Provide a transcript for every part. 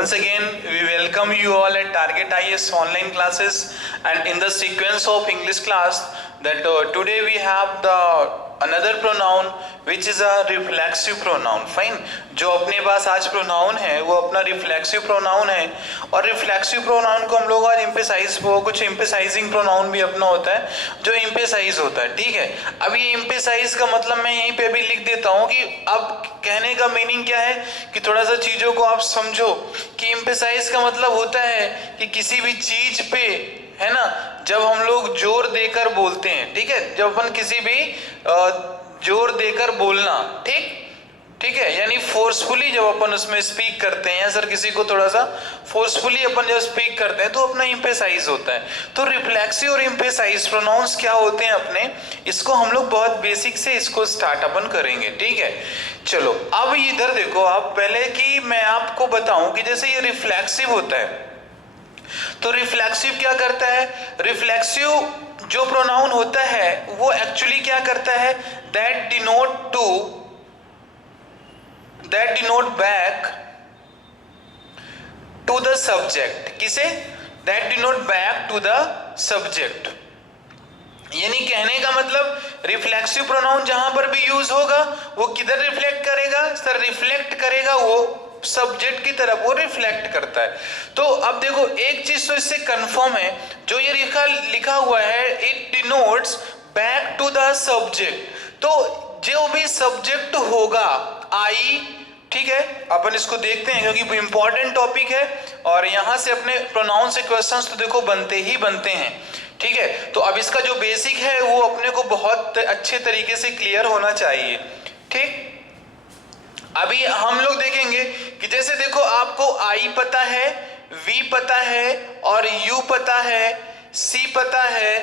Once again, we welcome you all at Target IS online classes, and in the sequence of English class, that today we have the another pronoun which is a reflexive pronoun. Fine. जो अपने पास आज pronoun है वो अपना reflexive pronoun है, और reflexive pronoun को हम लोग आज emphasize वो कुछ emphasizing pronoun भी अपना होता है जो emphasize होता है. ठीक है. अब ये emphasize का मतलब मैं यहीं पे भी लिख देता हूँ कि अब कहने का मीनिंग क्या है कि थोड़ा सा चीजों को आप समझो कि emphasize का मतलब होता है कि किसी भी चीज पे, है ना, जब हम लोग जोर देकर बोलते हैं. ठीक है. जब अपन किसी भी जोर देकर बोलना, ठीक है, यानी फोर्सफुली जब अपन उसमें स्पीक करते हैं, या सर किसी को थोड़ा सा फोर्सफुली अपन जब स्पीक करते हैं तो अपना एम्फेसाइज होता है. तो रिफ्लेक्सिव और एम्फेसाइज प्रोनाउंस क्या होते हैं अपने, इसको हम लोग बहुत बेसिक से इसको स्टार्ट अपन करेंगे. ठीक है. चलो अब इधर देखो आप, पहले कि मैं आपको बताऊं कि जैसे ये रिफ्लेक्सिव होता है तो रिफ्लेक्सिव क्या करता है, रिफ्लेक्सिव जो प्रोनाउन होता है वो एक्चुअली क्या करता है, that denote back to the subject. किसे? That denote back to the subject. यानी कहने का मतलब रिफ्लेक्सिव प्रोनाउन जहां पर भी यूज होगा वो किधर रिफ्लेक्ट करेगा सर, रिफ्लेक्ट करेगा वो सब्जेक्ट की तरफ, वो रिफ्लेक्ट करता है. तो अब देखो एक चीज तो इससे कंफर्म है, जो ये लिखा हुआ है it denotes back to the subject. तो जो भी सब्जेक्ट होगा आई, ठीक है, अपन इसको देखते हैं क्योंकि इंपॉर्टेंट टॉपिक है और यहां से अपने प्रोनाउन से क्वेश्चंस तो देखो बनते ही बनते हैं. ठीक है. तो अब इसका जो बेसिक है वो अपने को बहुत अच्छे तरीके से क्लियर होना चाहिए. ठीक. अभी हम लोग देखेंगे कि जैसे देखो आपको आई पता है, वी पता है, और यू पता है, सी पता है,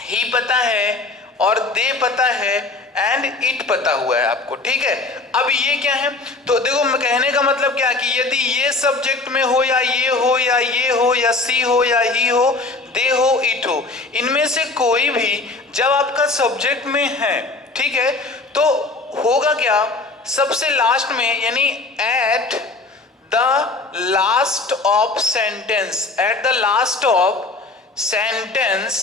ही पता है, और दे पता है, एंड इट पता हुआ है आपको. ठीक है. अब ये क्या है, तो देखो कहने का मतलब क्या कि यदि ये सब्जेक्ट में हो, या ये हो, या ये हो, या सी हो, या ही हो, दे हो, इट हो, इनमें से कोई भी जब आपका सब्जेक्ट में है, ठीक है, तो होगा क्या, सबसे लास्ट में, यानी eight the last of sentence, eight the last of sentence,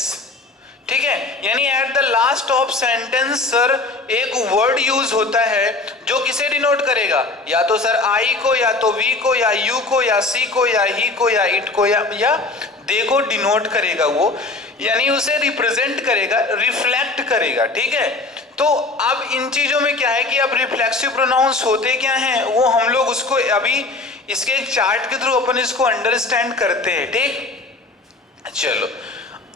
ठीक है, यानी eight the last of sentence sir एक वर्ड यूज होता है जो किसे डिनोट करेगा, या तो सर आई को, या तो वी को, या यू को, या सी को, या ही को, या इट को, या दे को डिनोट करेगा वो, यानी उसे रिप्रेजेंट करेगा, रिफ्लेक्ट करेगा. ठीक है. तो अब इन चीजों में क्या है कि अब रिफ्लेक्सिव प्रोनाउंस होते क्या हैं वो हम लोग उसको अभी इसके एक चार्ट के थ्रू अपन इसको अंडरस्टैंड करते हैं. ठीक. चलो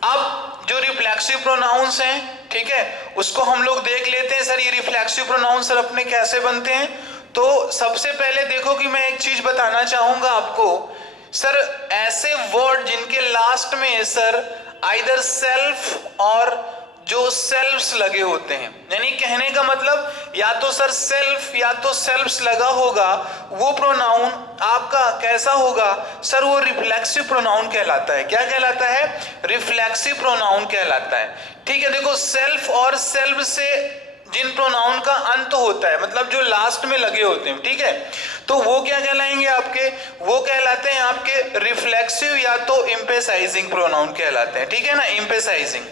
अब जो रिफ्लेक्सिव प्रोनाउंस हैं, ठीक है, उसको हम लोग देख लेते हैं. सर ये रिफ्लेक्सिव प्रोनाउंस सर अपने कैसे बनते हैं, तो सबसे पहले देखो कि मैं एक चीज बताना चाहूंगा आपको, सर ऐसे वर्ड जिनके लास्ट में सर आइदर सेल्फ और जो सेल्फ्स लगे होते हैं, यानी कहने का मतलब या तो सर सेल्फ या तो सेल्फ्स लगा होगा, वो प्रोनाउन आपका कैसा होगा सर, वो रिफ्लेक्सिव प्रोनाउन कहलाता है. क्या कहलाता है? रिफ्लेक्सिव प्रोनाउन कहलाता है. ठीक है. देखो सेल्फ और सेल्फ से जिन प्रोनाउन का अंत होता है, मतलब जो लास्ट में लगे होते हैं, ठीक है, तो वो क्या कहलाएंगे आपके, वो कहलाते हैं आपके रिफ्लेक्सिव या तो एम्फेसाइजिंग प्रोनाउन कहलाते हैं. ठीक है ना, एम्फेसाइजिंग.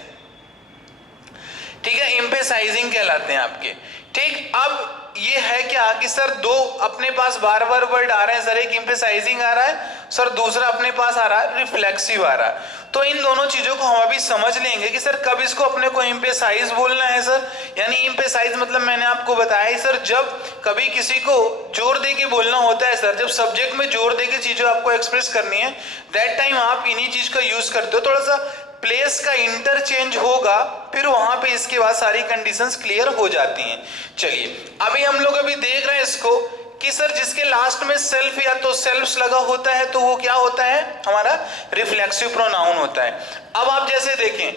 ठीक है, एम्फेसाइजिंग कहलाते हैं आपके. ठीक. अब ये है क्या कि सर दो अपने पास बार बार वर्ड आ रहे हैं सर, एक एम्फेसाइजिंग आ रहा है सर, दूसरा अपने पास आ रहा है रिफ्लेक्सिव आ रहा है. तो इन दोनों चीजों को हम अभी समझ लेंगे कि सर कब इसको अपने को एम्फेसाइज बोलना है सर, यानी एम्फेसाइज मतलब मैंने आपको बताया सर, जब कभी किसी को जोर दे के बोलना होता है सर, जब सब्जेक्ट में जोर दे के चीजें आपको एक्सप्रेस करनी है, दैट टाइम आप इन्हीं चीज का यूज करते हो. थोड़ा सा प्लेस का इंटरचेंज होगा, फिर वहां पे इसके बाद सारी कंडीशंस क्लियर हो जाती हैं. चलिए अभी हम लोग अभी देख रहे हैं इसको कि सर जिसके लास्ट में सेल्फ या तो सेल्फ्स लगा होता है तो वो क्या होता है, हमारा रिफ्लेक्सिव प्रोनाउन होता है. अब आप जैसे देखें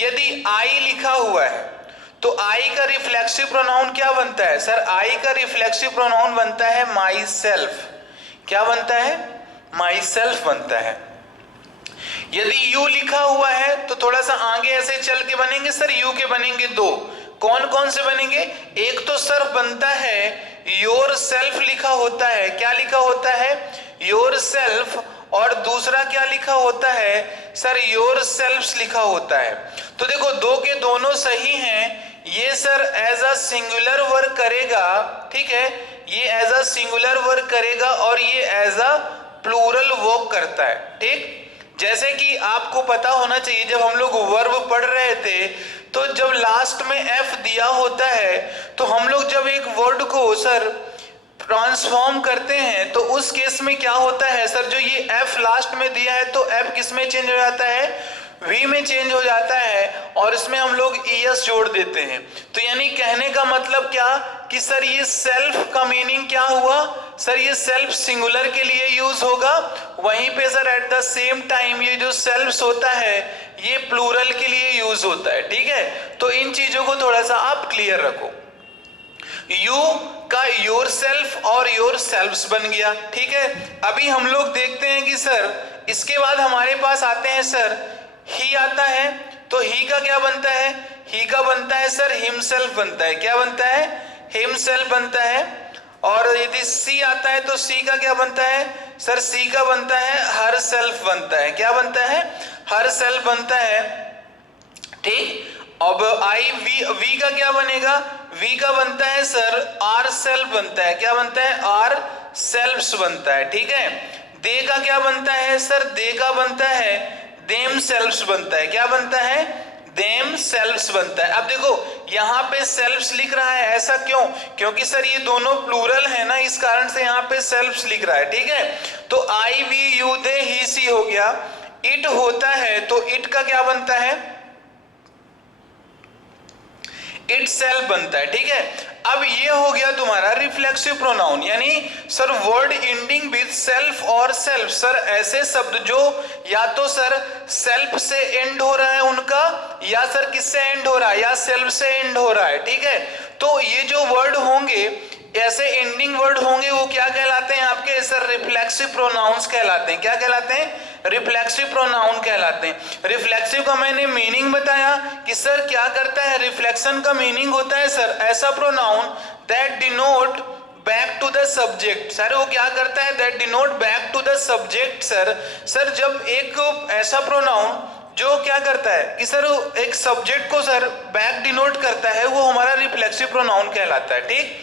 यदि आई लिखा हुआ है तो आई का रिफ्लेक्सिव प्रोनाउन क्या बनता है सर, आई का रिफ्लेक्सिव प्रोनाउन बनता है माई सेल्फ. क्या बनता है? माई सेल्फ बनता है. यदि यू लिखा हुआ है तो थोड़ा सा आगे ऐसे चल के बनेंगे सर, यू के बनेंगे दो. कौन कौन से बनेंगे? एक तो सर बनता है योर सेल्फ लिखा होता है, क्या लिखा होता है? योर सेल्फ और दूसरा क्या लिखा होता है सर, योर सेल्फ्स लिखा होता है। तो देखो दो के दोनों सही हैं। ये sir as a singular work करेगा, ठीक है, ये एज अ सिंगुलर वर्क करेगा और ये एज अ प्लूरल वर्क करता है। ठीक, जैसे कि आपको पता होना चाहिए जब हम लोग वर्ब पढ़ रहे थे तो जब लास्ट में एफ दिया होता है तो हम लोग जब एक वर्ड को सर ट्रांसफॉर्म करते हैं तो उस केस में क्या होता है सर, जो ये एफ लास्ट में दिया है तो एफ किस में चेंज हो जाता है, वी में चेंज हो जाता है और इसमें हम लोग ईएस जोड़ देते हैं। तो यानी कहने का मतलब क्या कि सर ये सेल्फ का मीनिंग क्या हुआ सर, ये सेल्फ सिंगुलर के लिए यूज होगा, वहीं पे sir eight the same time ये जो सेल्फ्स होता है ये प्लूरल के लिए यूज होता है। ठीक है, तो इन चीजों को थोड़ा सा आप क्लियर रखो। यू का योर सेल्फ और योर सेल्फ्स बन गया। ठीक है, अभी हम लोग देखते हैं कि सर इसके बाद हमारे पास आते हैं सर ही आता है, तो ही का क्या बनता है, ही का बनता है सर हिमसेल्फ बनता है। क्या बनता है, हिमसेल्फ बनता है। और यदि सी आता है तो सी का क्या बनता है सर, सी का बनता है हर सेल्फ बनता है। क्या बनता है, हर सेल्फ बनता है। ठीक, अब आई वी का क्या बनेगा, वी का बनता है सर आर सेल्फ बनता है। क्या बनता है, आर सेल्फ्स बनता है। ठीक है, दे का क्या बनता है सर, दे का बनता है देम सेल्फ्स बनता है। क्या बनता है, देम सेल्फ्स बनता है। अब देखो यहाँ पे सेल्फ्स लिख रहा है, ऐसा क्यों, क्योंकि सर ये दोनों प्लूरल है ना, इस कारण से यहाँ पे सेल्फ्स लिख रहा है। ठीक है, तो आई वी यू दे ही सी हो गया। इट होता है तो इट का क्या बनता है, इट सेल्फ बनता है। ठीक है, अब ये हो गया तुम्हारा रिफ्लेक्सिव प्रोनाउन, यानी sir word ending with self और सेल्फ। सर ऐसे शब्द जो या तो सर सेल्फ से एंड हो रहा है उनका, या सर किससे एंड हो रहा है, या सेल्फ से एंड हो रहा है। ठीक है, तो ये जो वर्ड होंगे ऐसे एंडिंग वर्ड होंगे वो क्या कहलाते हैं आपके सर, रिफ्लेक्सिव प्रोनाउंस कहलाते हैं। क्या कहलाते हैं, रिफ्लेक्सिव प्रोनाउन कहलाते हैं। रिफ्लेक्सिव का मैंने मीनिंग बताया कि सर क्या करता है, रिफ्लेक्शन का मीनिंग होता है सर ऐसा pronoun that denote back to the subject. Sir वो क्या करता है, that denote back to the subject. Sir जब एक ऐसा प्रोनाउन जो क्या करता है कि सर एक सब्जेक्ट को सर बैक डिनोट करता है, वो हमारा रिफ्लेक्सिव प्रोनाउन कहलाता है। ठीक,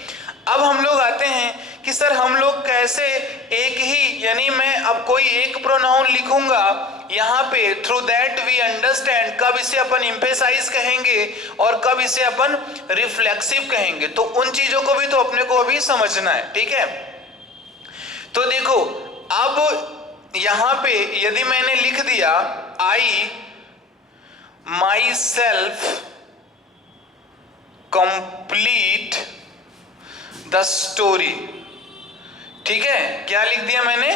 अब हम लोग आते हैं कि सर हम लोग कैसे एक ही, यानी मैं अब कोई एक प्रोनाउन लिखूंगा यहाँ पे, थ्रू दैट वी अंडरस्टैंड कब इसे अपन एम्फेसाइज कहेंगे और कब इसे अपन रिफ्लेक्सिव कहेंगे। तो उन चीजों को भी तो अपने को अभी समझना है। ठीक है, तो देखो अब यहाँ पे यदि मैंने लिख दिया I myself complete the story. ठीक है, क्या लिख दिया मैंने,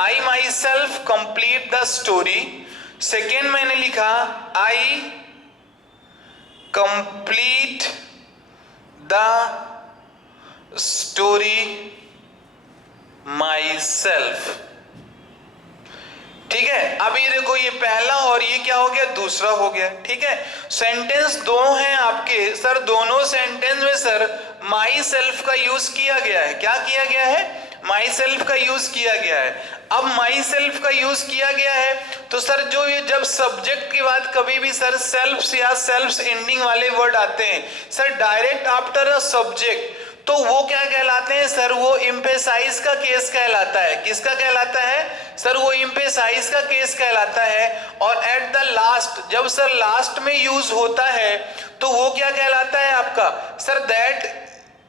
I myself complete the story. Second मैंने लिखा I complete the story myself. ठीक है, अब ये देखो ये पहला और ये क्या हो गया, दूसरा हो गया। ठीक है, सेंटेंस दो हैं आपके सर, दोनों सेंटेंस में सर माई सेल्फ का यूज किया गया है। क्या किया गया है, माई सेल्फ का यूज किया गया है। अब माई सेल्फ का यूज किया गया है तो सर जो ये जब सब्जेक्ट के बाद कभी भी सर सेल्फ्स या सेल्फ्स एंडिंग वाले वर्ड आते हैं sir direct after a subject, तो वो क्या कहलाते हैं सर, वो एम्फेसाइज का केस कहलाता है। किसका कहलाता है सर, वो एम्फेसाइज का केस कहलाता है। और एट द लास्ट, जब सर लास्ट में यूज होता है तो वो क्या कहलाता है आपका sir, that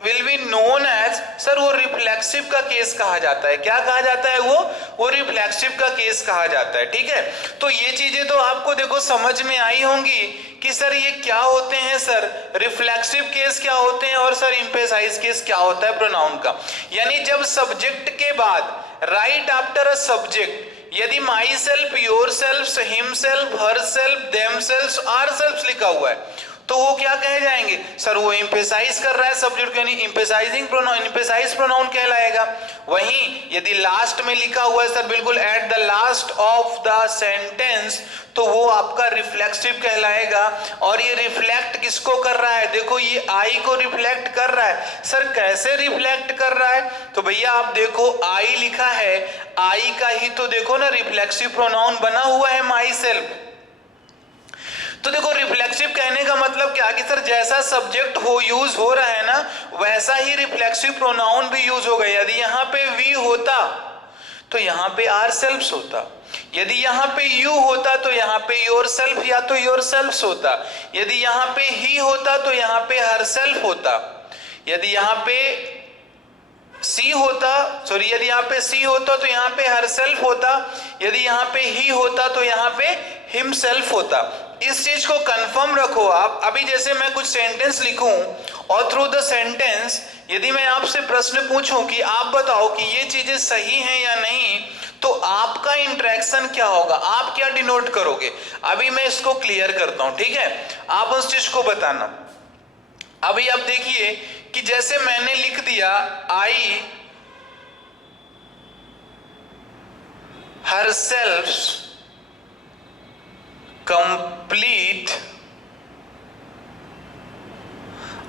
will be known as sir, वो रिफ्लेक्सिव का केस कहा जाता है। क्या कहा जाता है, वो रिफ्लेक्सिव का केस कहा जाता है। ठीक है, तो ये चीजें तो आपको देखो समझ में आई होंगी कि सर ये क्या होते हैं सर, रिफ्लेक्सिव केस क्या होते हैं और सर एम्फेसाइज केस क्या होता है प्रोनाउन का। यानी जब सब्जेक्ट के बाद राइट आफ्टर अ सब्जेक्ट यदि myself, yourself, himself, herself, themself, ourself लिखा हुआ है तो वो क्या कहे जाएंगे सर, वो एम्फेसाइज कर रहा है सब्जेक्ट, यानी एम्फेसाइजिंग प्रोनाउन, एम्फेसाइज प्रोनाउन कहलाएगा। वहीं यदि लास्ट में लिखा हुआ है सर बिल्कुल eight the last of the sentence, तो वो आपका रिफ्लेक्सिव कहलाएगा। और ये रिफ्लेक्ट किसको कर रहा है, देखो ये आई को रिफ्लेक्ट कर रहा है। सर कैसे रिफ्लेक्ट कर रहा है, तो भैया आप देखो आई लिखा है, आई का ही तो देखो ना रिफ्लेक्सिव प्रोनाउन बना हुआ है माई सेल्फ। तो देखो रिफ्लेक्सिव कहने का मतलब क्या कि सर जैसा सब्जेक्ट हो यूज हो रहा है ना, वैसा ही रिफ्लेक्सिव प्रोनाउन भी यूज होगा। यदि यहां पे वी होता तो यहां पे आर सेल्फ्स होता, यदि यहां पे यू होता तो यहां पे योर सेल्फ या तो योर सेल्फ्स होता, यदि यहां पे ही होता तो यहां पे हर सेल्फ होता, यदि यहां पे सी होता, सॉरी यदि यहाँ पे सी होता तो यहाँ पे हर सेल्फ होता, यदि यहाँ पे ही होता तो यहाँ पे हिम सेल्फ होता। इस चीज को कंफर्म रखो आप। अभी जैसे मैं कुछ सेंटेंस लिखूं और थ्रू द सेंटेंस यदि मैं आपसे प्रश्न पूछूं कि आप बताओ कि ये चीजें सही हैं या नहीं, तो आपका इंटरेक्शन क्या होगा, आप क्या डिनोट करोगे। अभी मैं इसको क्लियर करता हूं, ठीक है, आप उस चीज को बताना। अभी आप देखिए कि जैसे मैंने लिख दिया I herself complete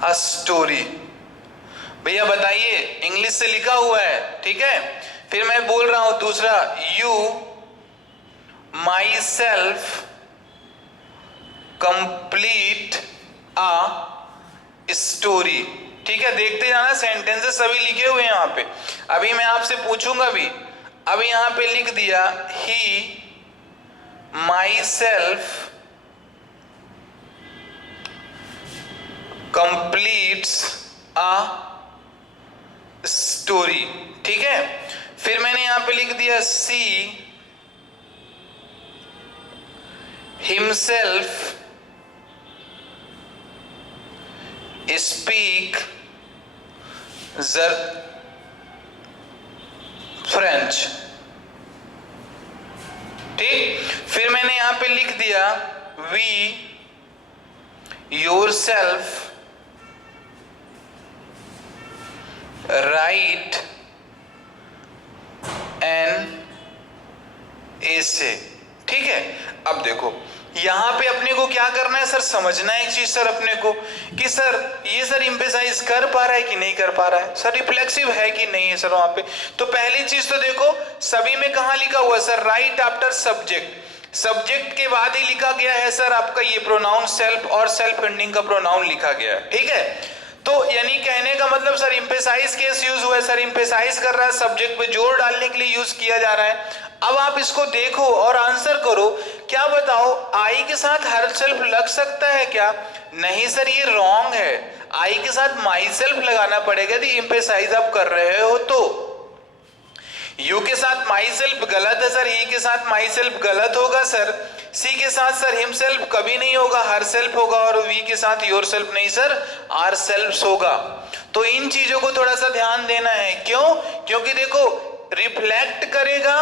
a story. भैया बताइए, इंग्लिश से लिखा हुआ है, ठीक है। फिर मैं बोल रहा हूं दूसरा, you my self complete a story, ठीक है। देखते जाना, सेंटेंसेस सभी लिखे हुए हैं यहां पे। अभी मैं आपसे पूछूंगा भी, अभी यहां पे लिख दिया he myself completes a story, ठीक है। फिर मैंने यहां पे लिख दिया सी हिमसेल्फ स्पीक फ्रेंच, ठीक। फिर मैंने यहां पे लिख दिया we yourself write an essay, ठीक है। अब देखो यहां पे अपने को क्या करना है सर, समझना है एक चीज सर अपने को कि सर ये सर एम्फेसाइज कर पा रहा है कि नहीं कर पा रहा है, सर रिफ्लेक्सिव है कि नहीं है सर वहां पे। तो पहली चीज तो देखो सभी में कहां लिखा हुआ है sir, right after subject, subject के बाद ही लिखा गया है सर आपका ये प्रोनाउन सेल्फ, और सेल्फ एंडिंग का प्रोनाउन लिखा गया है, ठीक है। तो यानी कहने का मतलब सर एम्फेसाइज केस यूज हुआ है, सर एम्फेसाइज कर रहा है, सब्जेक्ट पे जोर डालने के लिए यूज किया जा रहा है। अब आप इसको देखो और आंसर करो, क्या बताओ आई के साथ हर सेल्फ लग सकता है क्या, नहीं सर ये रॉन्ग है, आई के साथ माई सेल्फ लगाना पड़ेगा यदि एम्फेसाइज आप कर रहे हो तो। यू के साथ माई सेल्फ गलत है सर, ही के साथ माई सेल्फ गलत होगा सर, सी के साथ सर हिम सेल्फ कभी नहीं होगा, हर सेल्फ होगा, और वी के साथ योर सेल्फ नहीं सर आर सेल्फ होगा। तो इन चीजों को थोड़ा सा ध्यान देना है, क्यों, क्योंकि देखो रिफ्लेक्ट करेगा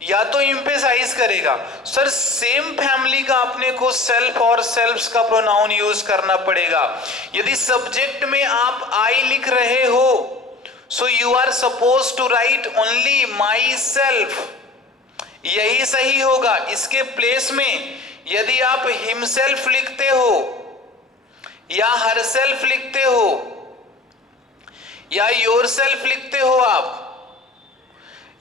या तो एम्फेसाइज करेगा, सर सेम फैमिली का अपने को सेल्फ और सेल्फ्स का प्रोनाउन यूज करना पड़ेगा। यदि सब्जेक्ट में आप आई लिख रहे हो, so you are supposed to write only myself, यही सही होगा। इसके प्लेस में यदि आप himself लिखते हो या herself लिखते हो या yourself लिखते हो आप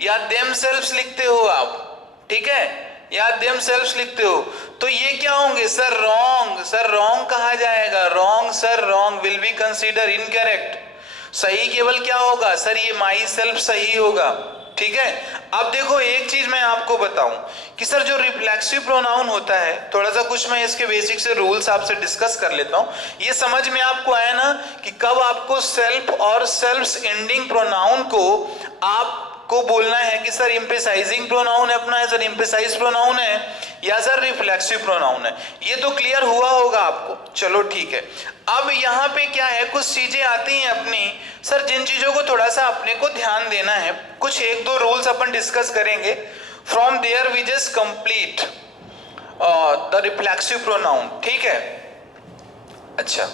या themselves लिखते हो आप, ठीक है, या themselves लिखते हो, तो ये क्या होंगे सर रॉन्ग, सर रॉन्ग कहा जाएगा, wrong sir wrong will be consider incorrect. सही केवल क्या होगा सर, ये माई सेल्फ सही होगा, ठीक है। अब देखो एक चीज मैं आपको बताऊं कि सर जो रिफ्लेक्सिव प्रोनाउन होता है, थोड़ा सा कुछ मैं इसके बेसिक से रूल्स आपसे डिस्कस कर लेता हूं। ये समझ में आपको आया ना कि कब आपको सेल्फ और सेल्फ्स एंडिंग प्रोनाउन को आपको बोलना है कि सर एम्फेसाइजिंग प्रोनाउन है अपना, है सर एम्फेसाइज प्रोनाउन है या सर रिफ्लेक्सिव प्रोनाउन है, ये तो क्लियर हुआ होगा आपको। चलो ठीक है, अब यहाँ पे क्या है, कुछ चीजें आती हैं अपनी सर जिन चीजों को थोड़ा सा अपने को ध्यान देना है, कुछ एक दो रूल्स अपन डिस्कस करेंगे। From there we just complete the reflexive pronoun, ठीक है। अच्छा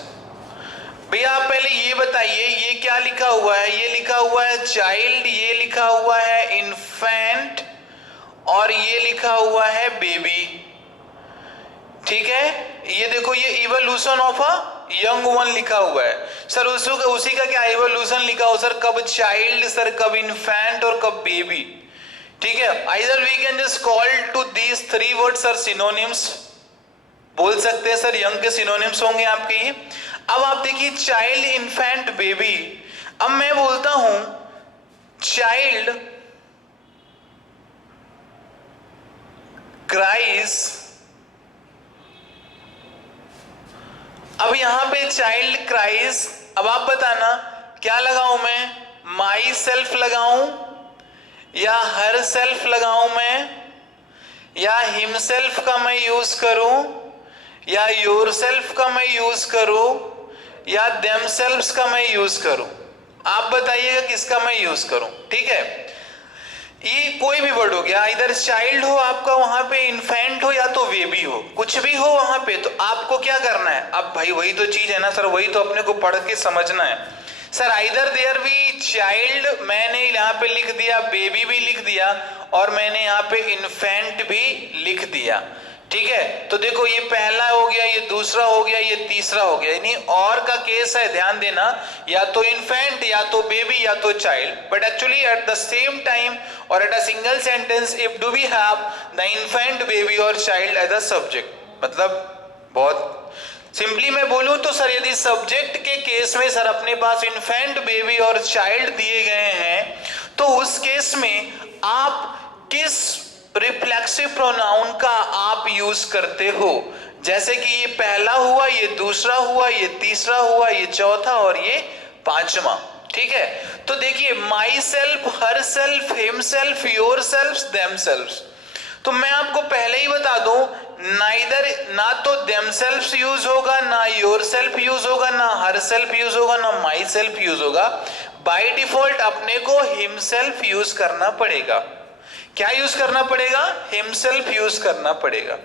भैया आप पहले ये बताइए, ये क्या लिखा हुआ है? ये लिखा हुआ है चाइल्ड, ये लिखा हुआ है इन्फेंट, और ये लिखा हुआ है बेबी। ठीक है, ये देखो ये evolution of a young one लिखा हुआ है। सर उसी का क्या इवोल्यूशन लिखा हो सर? कब चाइल्ड सर, कब इन्फेंट और कब बेबी। ठीक है, either we can just call to these three words are synonyms, बोल सकते हैं सर यंग के सिनोनिम्स होंगे आपके ये। अब आप देखिए चाइल्ड, इन्फेंट, बेबी। अब मैं बोलता हूं चाइल्ड क्राइज, अब यहां पे चाइल्ड क्राइज, अब आप बताना क्या लगाऊं मैं? माई सेल्फ लगाऊं या हर सेल्फ लगाऊं मैं, या हिमसेल्फ का मैं यूज करूं, या योर सेल्फ का मैं यूज करूं, या देम सेल्फ्स का मैं यूज करूं? आप बताइएगा किसका मैं यूज करूं। ठीक है, ये कोई भी वर्ड हो गया, इधर चाइल्ड हो आपका, वहां पे इन्फेंट हो, या तो बेबी हो, कुछ भी हो वहां पे, तो आपको क्या करना है? अब भाई वही तो चीज है ना सर, वही तो अपने को पढ़ के समझना है सर। आइदर देयर भी चाइल्ड मैंने यहाँ पे लिख दिया, बेबी भी लिख दिया, और मैंने यहाँ पे इन्फेंट भी लिख दिया। ठीक है, तो देखो ये पहला हो गया, ये दूसरा हो गया, ये तीसरा हो गया, यानी और का केस है, ध्यान देना, या तो इन्फेंट, या तो बेबी, या तो child. But actually at the same time और at a single sentence if do we have the infant, baby और चाइल्ड एज अ सब्जेक्ट। मतलब बहुत सिंपली मैं बोलूं तो सर, यदि सब्जेक्ट के केस में सर अपने पास इन्फेंट, बेबी और चाइल्ड दिए गए हैं, तो उस केस में आप किस रिफ्लेक्सिव प्रोनाउन का आप यूज करते हो? जैसे कि ये पहला हुआ, ये दूसरा हुआ, ये तीसरा हुआ, ये चौथा और ये पांचवा। ठीक है, तो देखिए my self, her self, him self, your self, them self. तो मैं आपको पहले ही बता दूं, नाइदर, ना तो देम सेल्फ यूज होगा, ना योर सेल्फ यूज होगा, ना हर सेल्फ यूज होगा, ना माई सेल्फ यूज होगा। बाय डिफॉल्ट अपने को हिम सेल्फ यूज करना पड़ेगा। क्या यूज करना पड़ेगा? हिमसेल्फ यूज करना पड़ेगा।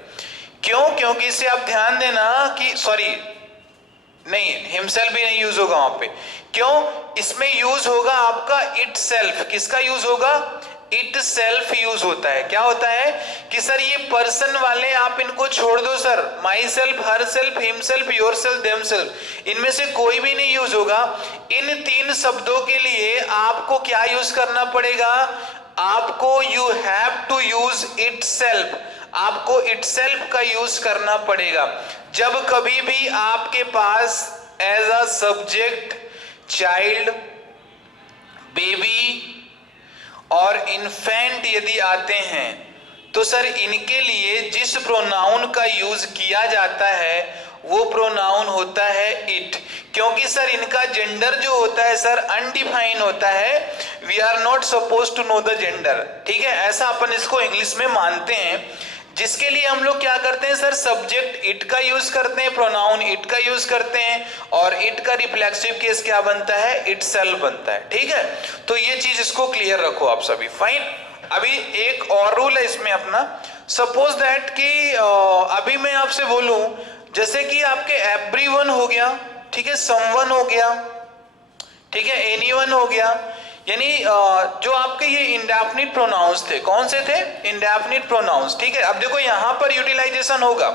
क्यों? क्योंकि इसे आप ध्यान देना कि सॉरी नहीं, हिमसेल्फ भी नहीं यूज होगा वहां पे। क्यों? इसमें यूज होगा आपका इट सेल्फ। किसका यूज होगा? इट सेल्फ यूज होता है। क्या होता है कि सर ये पर्सन वाले आप इनको छोड़ दो sir, my self, her self, him self, your self, them self, इनमें से कोई भी नहीं यूज होगा। इन तीन शब्दों के लिए आपको क्या यूज करना पड़ेगा? आपको you have to use itself, आपको इट सेल्फ का यूज करना पड़ेगा। जब कभी भी आपके पास as a subject child, baby और इन्फेंट यदि आते हैं, तो सर इनके लिए जिस प्रोनाउन का यूज किया जाता है वो प्रोनाउन होता है इट। क्योंकि सर इनका जेंडर जो होता है सर अनडिफाइन होता है, we are not suppose to know the gender. ठीक है, ऐसा अपन इसको इंग्लिश में मानते हैं, जिसके लिए हम लोग क्या करते हैं सर, सब्जेक्ट इट का यूज करते हैं, प्रोनाउन इट का यूज करते हैं, और इट का रिफ्लेक्सिव केस क्या बनता है? इट सेल्फ बनता है। ठीक है, तो ये चीज इसको क्लियर रखो आप सभी। फाइन, अभी एक और रूल है इसमें अपना। सपोज दैट कि अभी मैं आपसे बोलूं, जैसे कि आपके एवरीवन हो गया, ठीक है, समवन हो गया, ठीक है, एनीवन हो गया, यानी जो आपके ये इंडेफिनिट प्रोनाउंस थे, कौन से थे? Indefinite pronouns. ठीक है, अब देखो यहां पर यूटिलाइजेशन होगा,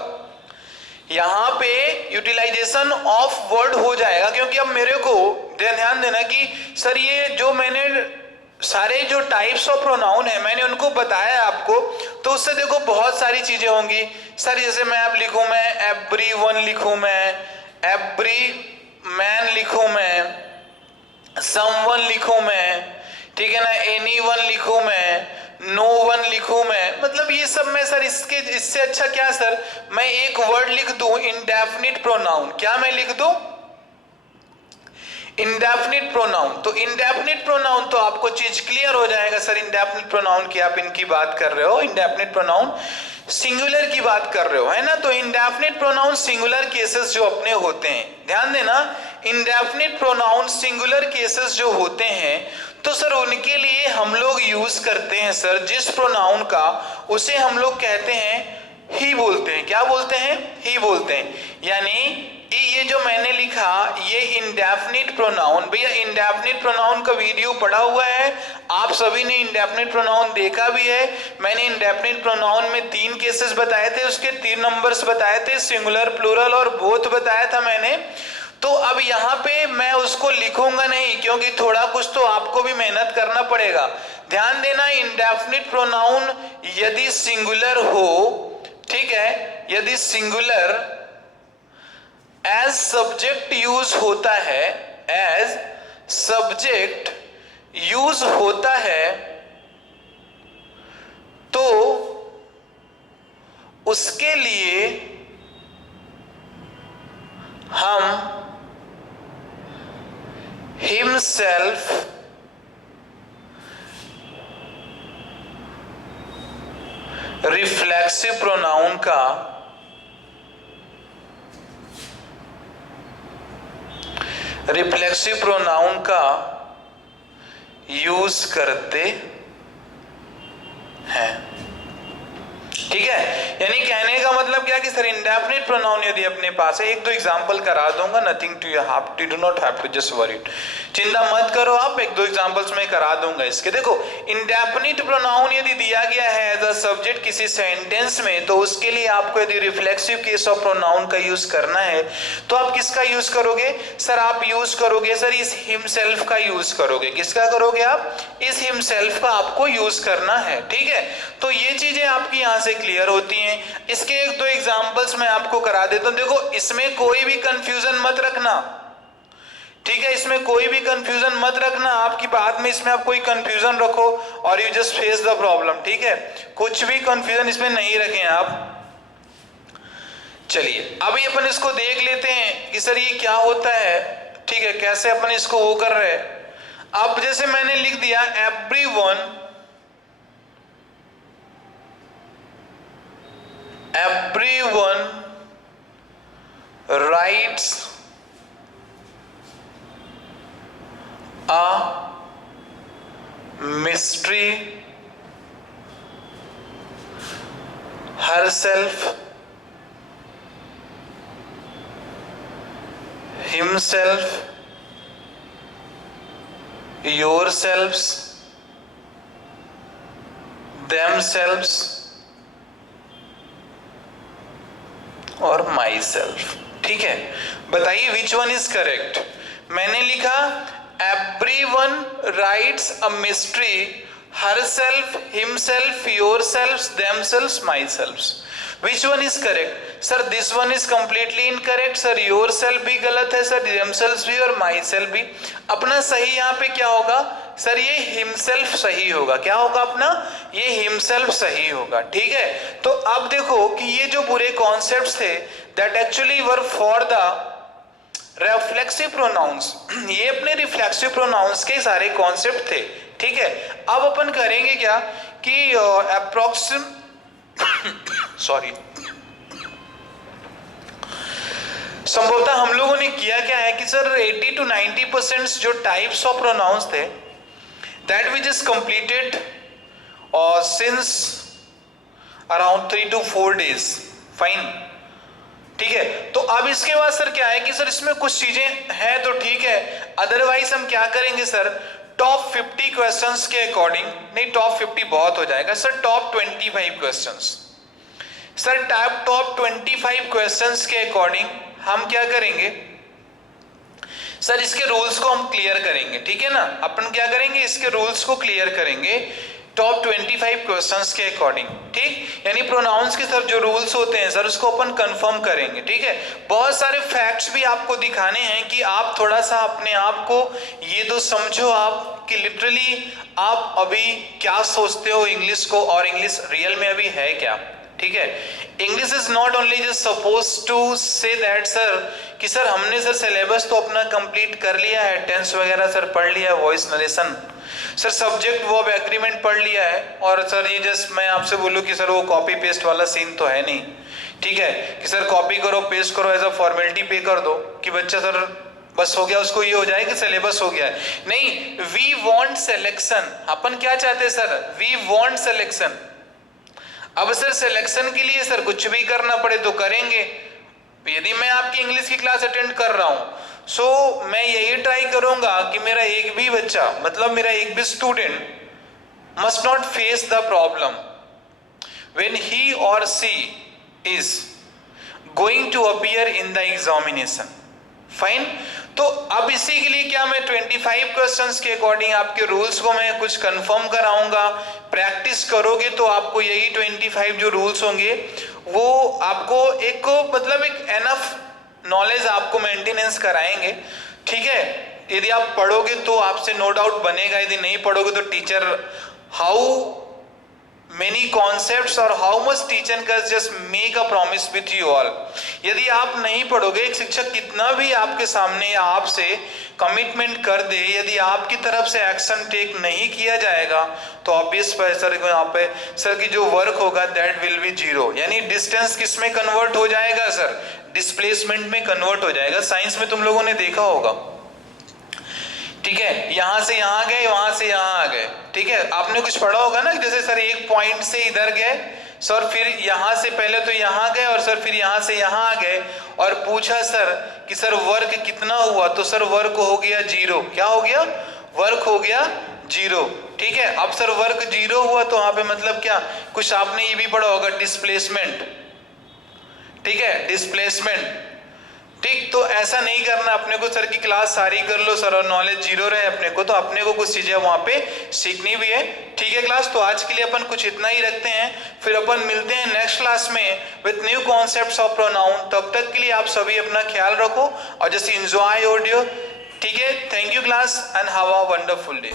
यहां पे यूटिलाइजेशन ऑफ वर्ड हो जाएगा, क्योंकि अब मेरे को ध्यान देना कि सर ये जो मैंने सारे जो टाइप्स ऑफ प्रोनाउन है मैंने उनको बताया आपको, तो उससे देखो बहुत सारी चीजें होंगी सर। जैसे मैं अब लिखूं, मैं एवरीवन लिखूं, मैं एवरी मैन लिखूं, मैं समवन लिखूं मैं, ठीक है ना, एनीवन लिखूं मैं, नो वन लिखूं मैं, मतलब ये सब मैं सर इससे अच्छा क्या सर, मैं एक वर्ड लिख दूं इंडेफिनिट प्रोनाउन। क्या मैं लिख दूं? Indefinite pronoun. तो इंडेफिनिट प्रोनाउन तो आपको चीज क्लियर हो जाएगा सर, इंडेफिनिट प्रोनाउन की आप इनकी बात कर रहे हो, इंडेफिनिट प्रोनाउन सिंगुलर की बात कर रहे हो, है ना। तो इंडेफिनिट प्रोनाउन सिंगुलर केसेस जो अपने होते हैं, ध्यान देना, इंडेफिनिट प्रोनाउन सिंगुलर केसेस जो होते हैं, तो सर उनके लिए हम लोग यूज करते हैं सर जिस प्रोनाउन का, उसे हम लोग कहते हैं ही बोलते हैं। क्या बोलते हैं? ही बोलते हैं। यानी कि ये जो मैंने लिखा ये इंडेफिनिट प्रोनाउन, भैया इंडेफिनिट प्रोनाउन का वीडियो पड़ा हुआ है, आप सभी ने इंडेफिनिट प्रोनाउन देखा भी है। मैंने इंडेफिनिट प्रोनाउन में 3 केसेस बताए थे, उसके 3 नंबर्स बताए थे, सिंगुलर, प्लूरल और बोथ बताया था मैंने। तो अब यहाँ पे मैं उसको लिखूंगा नहीं, क्योंकि थोड़ा कुछ तो आपको भी मेहनत करना पड़ेगा। ध्यान देना, इंडेफिनिट प्रोनाउन यदि सिंगुलर हो, ठीक है, यदि सिंगुलर एज सब्जेक्ट यूज होता है, एज सब्जेक्ट यूज होता है, तो उसके लिए हम himself रिफ्लेक्सिव प्रोनाउन का यूज करते हैं। ठीक है, यानी कहने का मतलब क्या कि सर इंडेफिनिट प्रोनाउन यदि अपने पास है, 1-2 एग्जांपल करा दूंगा, nothing to you do not have to just worry, चिंता मत करो आप, 1-2 एग्जांपल्स मैं करा दूंगा इसके। देखो, इंडेफिनिट प्रोनाउन यदि दिया गया है एज अ सब्जेक्ट किसी सेंटेंस में, तो उसके लिए आपको यदि रिफ्लेक्सिव केस ऑफ प्रोनाउन का यूज करना है, तो आप किसका यूज करोगे सर? आप यूज करोगे सर इस हिमसेल्फ का यूज करोगे। किसका करोगे आप? इस हिमसेल्फ का आपको यूज करना है। ठीक है, तो ये चीजें आपकी यहां से क्लियर होती हैं। इसके 1-2 एग्जांपल्स मैं आपको करा देता हूं। देखो, इसमें कोई भी कंफ्यूजन मत रखना, ठीक है, इसमें कोई भी कंफ्यूजन मत रखना। आपकी बात में इसमें आप कोई कंफ्यूजन रखो और you just face the problem. ठीक है, कुछ भी कंफ्यूजन इसमें नहीं रखें आप। चलिए अभी अपन इसको देख लेते हैं कि सर ये क्या होता है। ठीक है, कैसे अपन इसको वो कर रहे हैं। अब जैसे मैंने लिख दिया everyone writes a mystery herself, himself, yourselves, themselves और माई सेल्फ। ठीक है, बताइए विच वन इज करेक्ट। मैंने लिखा everyone writes a mystery herself, himself, yourself, themself, myself. Which one is correct sir? This one is completely incorrect sir. Yourself भी गलत है sir, themselves भी और माई सेल्फ भी। अपना सही यहाँ पे क्या होगा सर? ये हिमसेल्फ सही होगा। क्या होगा अपना? ये हिमसेल्फ सही होगा। ठीक है, तो अब देखो कि ये जो पूरे कॉन्सेप्ट्स थे that actually were for the reflexive pronouns, ये अपने रिफ्लेक्सिव प्रोनाउंस के सारे कॉन्सेप्ट थे। ठीक है, अब अपन करेंगे क्या कि संभवतः हम लोगों ने किया क्या है कि सर 80 to 90% जो टाइप्स ऑफ प्रोनाउंस थे that we just completed since around 3 to 4 days. Fine. ठीक है, तो अब इसके बाद सर क्या है कि सर इसमें कुछ चीजें हैं तो ठीक है, अदरवाइज हम क्या करेंगे सर? टॉप 50 क्वेश्चंस के अकॉर्डिंग, नहीं टॉप 50 बहुत हो जाएगा sir, top 25 questions sir, top 25 questions के अकॉर्डिंग हम क्या करेंगे सर? इसके रूल्स को हम क्लियर करेंगे। ठीक है ना, अपन क्या करेंगे? इसके रूल्स को क्लियर करेंगे टॉप 25 क्वेश्चंस के अकॉर्डिंग। ठीक, यानी प्रोनाउंस के सर जो रूल्स होते हैं सर उसको अपन कंफर्म करेंगे। ठीक है, बहुत सारे फैक्ट्स भी आपको दिखाने हैं कि आप थोड़ा सा अपने आप को ये तो समझो आप कि लिटरली आप अभी क्या सोचते हो इंग्लिश को, और इंग्लिश रियल में अभी है क्या। ठीक है, English is not only just suppose to say that sir कि सर हमने सर सिलेबस तो अपना कंप्लीट कर लिया है, टेंस वगैरह सर पढ़ लिया है, voice narration sir, subject verb agreement पढ़ लिया है, और सर ये जस्ट मैं आपसे बोलूं कि सर वो कॉपी पेस्ट वाला सीन तो है नहीं। ठीक है, कि सर कॉपी करो पेस्ट करो एज अ फॉर्मेलिटी पे कर दो कि बच्चा सर बस हो गया, उसको ये हो जाए कि सिलेबस हो गया है। नहीं, वी वांट सिलेक्शन। अपन क्या चाहते हैं सर? We want selection. अब सर सिलेक्शन के लिए सर कुछ भी करना पड़े तो करेंगे, यदि मैं आपकी इंग्लिश की क्लास अटेंड कर रहा हूं सो मैं यही ट्राई करूंगा कि मेरा एक भी बच्चा, मतलब मेरा एक भी student must not face the problem when he or she is going to appear in the examination. Fine. तो अब इसी के लिए क्या मैं 25 क्वेश्चंस के अकॉर्डिंग आपके रूल्स को मैं कुछ कंफर्म कराऊंगा। प्रैक्टिस करोगे तो आपको यही 25 जो रूल्स होंगे वो आपको एक मतलब एक एनफ नॉलेज आपको मेंटेनेंस कराएंगे, ठीक है। यदि आप पढ़ोगे तो आपसे नो डाउट बनेगा, यदि नहीं पढ़ोगे तो teacher how many concepts or how much teacher can just make a promise with you all. यदि आप नहीं पढ़ोगे, एक शिक्षक कितना भी आपके सामने या आपसे कमिटमेंट कर दे, यदि आपकी तरफ से एक्शन टेक नहीं किया जाएगा तो ऑब्वियस सर यहाँ पे सर की जो वर्क होगा दैट विल बी जीरो। यानी डिस्टेंस किस में कन्वर्ट हो जाएगा सर? डिस्प्लेसमेंट में कन्वर्ट हो जाएगा। साइंस में तुम लोगों ने देखा होगा, ठीक है, यहां से यहां गए, वहां से यहां आ गए, ठीक है। आपने कुछ पढ़ा होगा ना, जैसे सर एक पॉइंट से इधर गए सर, फिर यहां से पहले तो यहां गए और सर फिर यहां से यहां आ गए और पूछा सर कि सर वर्क कितना हुआ, तो सर वर्क हो गया जीरो। क्या हो गया? वर्क हो गया जीरो, ठीक है। अब सर वर्क जीरो हुआ तो वहां पे मतलब क्या, कुछ आपने ये भी पढ़ा होगा डिस्प्लेसमेंट, ठीक है, डिस्प्लेसमेंट, ठीक। तो ऐसा नहीं करना अपने को, सर की क्लास सारी कर लो सर और नॉलेज जीरो रहे अपने को, तो अपने को कुछ चीजें वहां पे सीखनी भी है, ठीक है क्लास। तो आज के लिए अपन कुछ इतना ही रखते हैं, फिर अपन मिलते हैं नेक्स्ट क्लास में with new concepts of pronoun. तब तक के लिए आप सभी अपना ख्याल रखो और जस्ट एंजॉय ऑडियो, ठीक है। Thank you class and have a wonderful day.